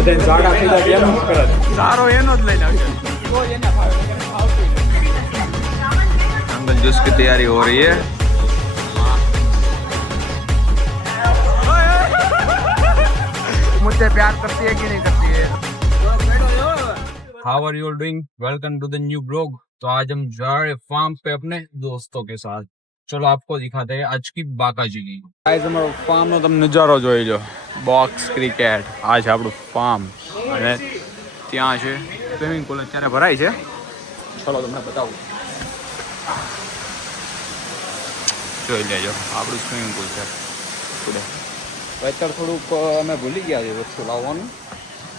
બધાને ઝાડા થઈ જાય એમ જ કરે સારો એનો જ લઈને આવશે તો એને ભાવે जंगल जूस की तैयारी हो रही है मुझसे प्यार करती है कि नहीं करती है how are you doing welcome to the new blog. तो आज हम जा रहे फार्म पे अपने दोस्तों के साथ। चलो आपको दिखाते हैं आज की बाकाजी की। गाइस हमारो फार्म નો તમે નજારો જોઈ લો। બોક્સ ક્રિકેટ આ છે આપણું ફાર્મ અને ત્યાં છે સ્વિમિંગ પુલ અત્યારે ભરાય છે। ચલો તમને બતાવું જોઈ લેજો આપણું સ્વિમિંગ પુલ છે પૂરે। અત્યારે થોડુંક અમે ભૂલી ગયા છીએ વસ્તુ લાવવાનું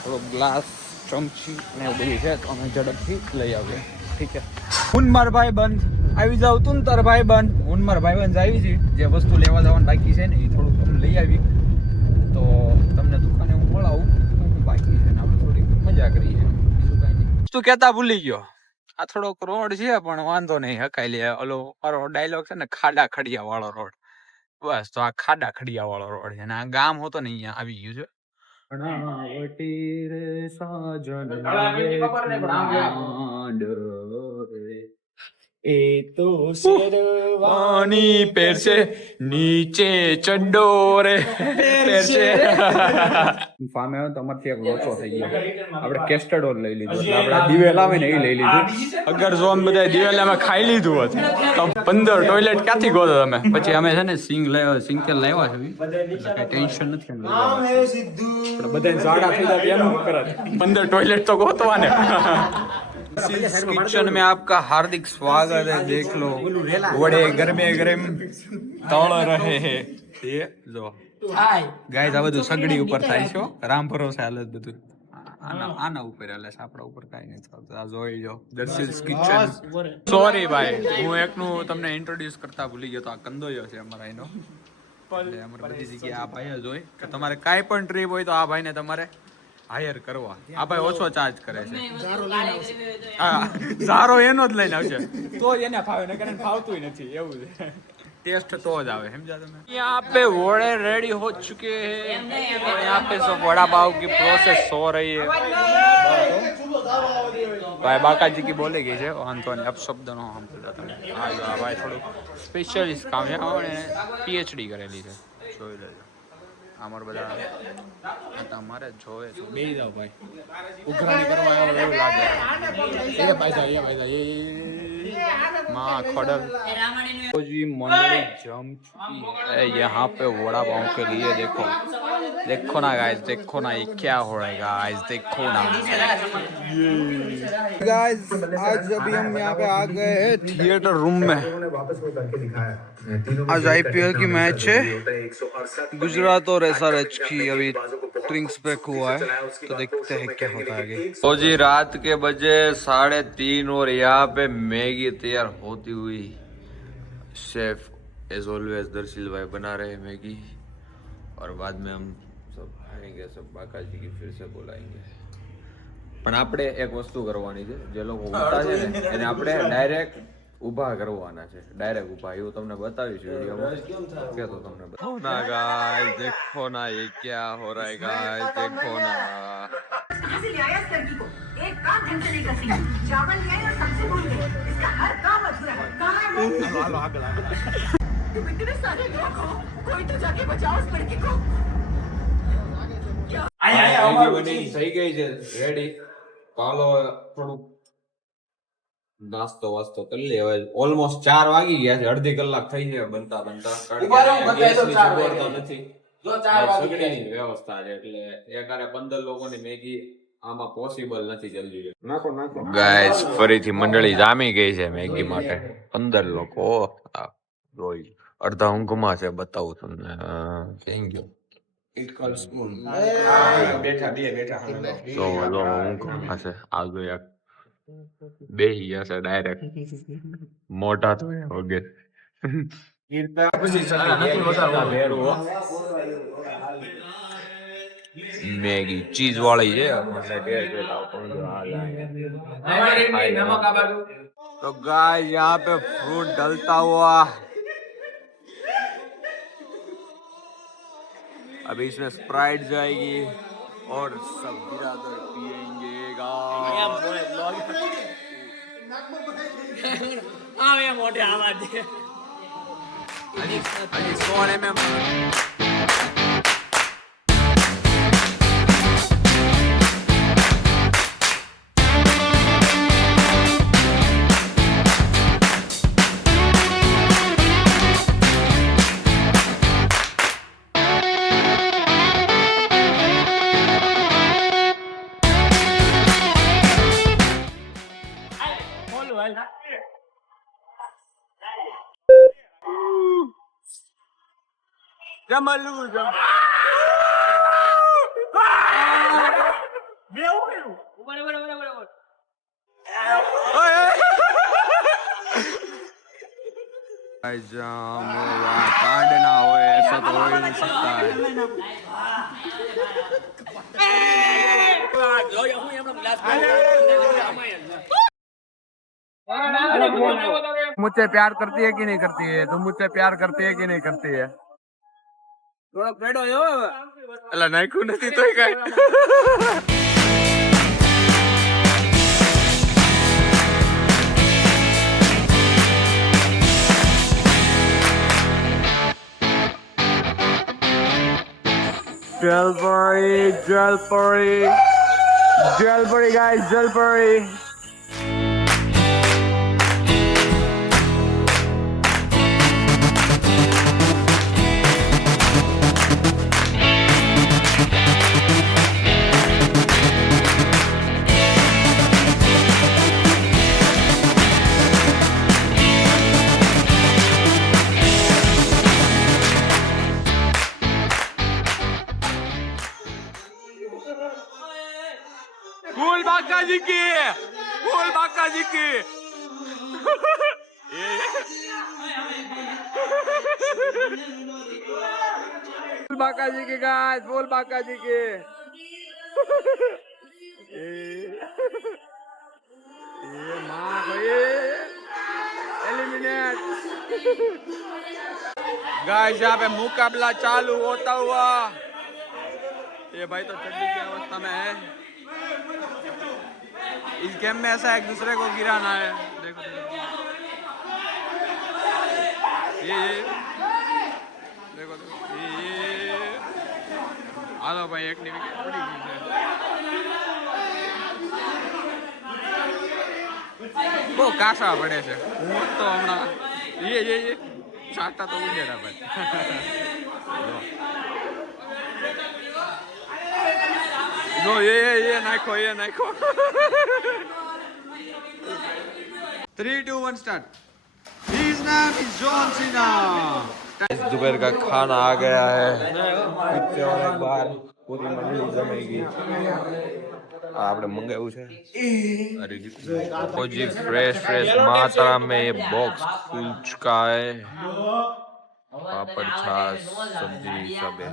થોડુંક ગ્લાસ ચમચી ને એવું બધું છે તો અમે ઝડપથી લઈ આવીએ ઠીક છે। હું માર ભાઈ બંધ આવી જાવ તું ને તાર ભાઈ બંધ હું માર ભાઈ બંધ આવી છે જે વસ્તુ લેવા જવાનું બાકી છે ને એ થોડુંક અમે લઈ આવી તો તમને દુકાને હું મળાવું બાકી છે ને આપણે થોડી મજા કરીએ બીજું કાંઈ નહીં। તું કહેતા ભૂલી ગયો આ થોડોક રોડ છે પણ વાંધો નહીં હકાઈ લે। ઓલો મારો ડાયલોગ છે ને ખાડા ખડિયા વાળો રોડ બસ તો આ ખાડા ખડિયા વાળો રોડ છે ને આ ગામ હોતો ને અહીંયા આવી ગયું છે। એ તો શેરવાની પહેરશે નીચે ચડ્ડો રે પહેરશે। ફામે આવ્યો તો અમારથી એક લોચો થઈ ગયો આપણે કેસ્ટર્ડ ઓઇલ લઈ લીધું એટલે આપણે દિવેલ આવે ને એ લઈ લીધું। અગર જો અમે બધા દિવેલ અમે ખાઈ લીધું હોત તો 15 ટોયલેટ ક્યાંથી ગોતો તમે। પછી અમે છે ને સિંગ તેલ લાવ્યા છે કઈ ટેન્શન નથી બધાને ઝાડા થઈ જાય એમ જ કરે 15 टॉयलेट तो गोतवाने। किचन में आपका हार्दिक स्वागत है। देख लो वड़े गरमे गरम तળ रहे हैं ये जो गाइस આ બધું સગડી ઉપર થાય છે રામ ભરોસે હાલે બધું આના ઉપર હાલે આપણા ઉપર કાઈ નહીં થતું। આ જોઈ લો દર્શિલ્સ કિચન। સોરી ભાઈ હું એકનું તમને ઇન્ટ્રોડ્યુસ કરતા ભૂલી ગયો તો આ કંદોયો છે અમારા એનો એટલે અમારે બધી જગ્યાએ આ ભાઈ જ હોય કે તમારે કાંઈ પણ ટ્રીપ હોય તો આ ભાઈને તમારે હાયર કરવા। આ ભાઈ ઓછો ચાર્જ કરે છે હા સારો એનો જ લઈને આવશે તો એને ફાવે ને કારણ ફાવતું નથી એવું છે टेस्ट तो हो जावे समझा तुम्हें। यहाँ पे वड़े रेडी हो चुके हैं और यहाँ पे सब वड़ा पाव की प्रोसेस हो रही है। भाई बाका जी की बोले गई है वांधो नहीं अब शब्द नो हम भाई थोड़ું સ્પેશિયલિસ્ટ કામ છે અને પીએચડી કરેલી છે જોઈ લેજો અમાર બધા તમારે જોવે છે બે જાવ ભાઈ ઉઘરાણી કરવા આવ્યો એવું લાગે એ ભાઈ એ माँ खड़ल जी मंडली जम चुकी है यहाँ पे वड़ा पाव के लिए। देखो देखो ना गाइस देखो ना ये क्या हो रहा है गाइस देखो ना गाइस आज अभी हम यहाँ पे आ गए हैं थिएटर रूम में। आज आईपीएल की मैच है गुजरात और एसआरएच की अभी ट्रिंक्स ब्रेक हुआ है तो देखते हैं क्या होता है आगे। तो जी रात के बजे 3:30 और यहाँ पे मैगी तैयार होती हुई शेफ एज ऑलवेज दर्शिल भाई बना रहे हैं मैगी और बाद में हम सब आएंगे सब बाका जी की फिर से बुलाएंगे। પણ આપણે એક વસ્તુ કરવાની છે જે લોકો ઊંઘતા છે ને એને આપણે ડાયરેક્ટ ઊભા કરવાના છે ડાયરેક્ટ ઊભા એવું તમને બતાવીશ વિડીયોમાં કે તો તમને બતાવો ના ગાઈસ देखो ना ये क्या हो रहा है गाइस देखो ना से ले आया इस लड़की को एक काम ढंग से नहीं करती चावल ले आया सबसे भूल गए इसका हर काम अधूरा है कहां है वो हेलो आगे तुम इतने सारे लोग हो कोई तो जाके बचाओ उस लड़की को આયા બની થઈ ગઈ છે રેડી પાલો થોડું નાસ્તો વાસ્તો કરી લે હવે ઓલમોસ્ટ 4 વાગી ગયા છે અડધી કલાક થઈ છે બનતા બનતા ગેસની સગવડતા નથી જો 4 વાગી સગડીની વ્યવસ્થા છે એટલે એકારે 15 લોકોની મેગી આમાં પોસિબલ નથી જલ્દી નાખો ગાઈસ ફરીથી મંડળી જામી ગઈ છે મેગી માટે 15 લોકો રોઈ અડધા ઊંઘમાં છે બતાવું તમને thank you It calls spoon. બેઠા તો લો ઊંઘમાં છે આગળ એક બેહી ગયા છે ડાયરેક્ટ મોટા તો વગેરે मैगी चीज वाली है तो गाइस यहाँ पे फ्रूट डलता हुआ अभी इसमें स्प्राइट जाएगी और सब बिरादर पिएंगे गाइस મોટે આવા દે अजी 100 mm જમલુ જમ कांड ना हो ऐसा तो हो ही नहीं सकता है मुझसे प्यार करती है कि नहीं करती है? तुम मुझसे प्यार करती है कि नहीं करती है? એટલે નાખ્યું નથી તોય કઈ Jewelry guys, jewelry. फूल बाका जी की फूल बाका जी की फूल बाका जी की guys, फूल बाका जी की. ये माँ एलिमिनेट. गाइस यहाँ पे मुकाबला चालू होता हुआ ये भाई तो चड्डी की अवस्था में है इस गेम में ऐसा एक दूसरे को गिराना है देखो ये देखो ये हालो भाई एक ने विकेट पड़ी गई है वो कासा पड़े છે હું તો હમણાં ये સાટા તો ઉડેડા ભાઈ No, ये नाखो 3, 2, 1 start His name is John Cena दोपहर का खाना आ गया है पीछे और एक बार पूरी मंडली जमेगी आपने मंगाવ્યું છે अरे जी फ्रेश मात्रा में ये बॉक्स खुल चुका है पापड़ छाछ सब्जी सब है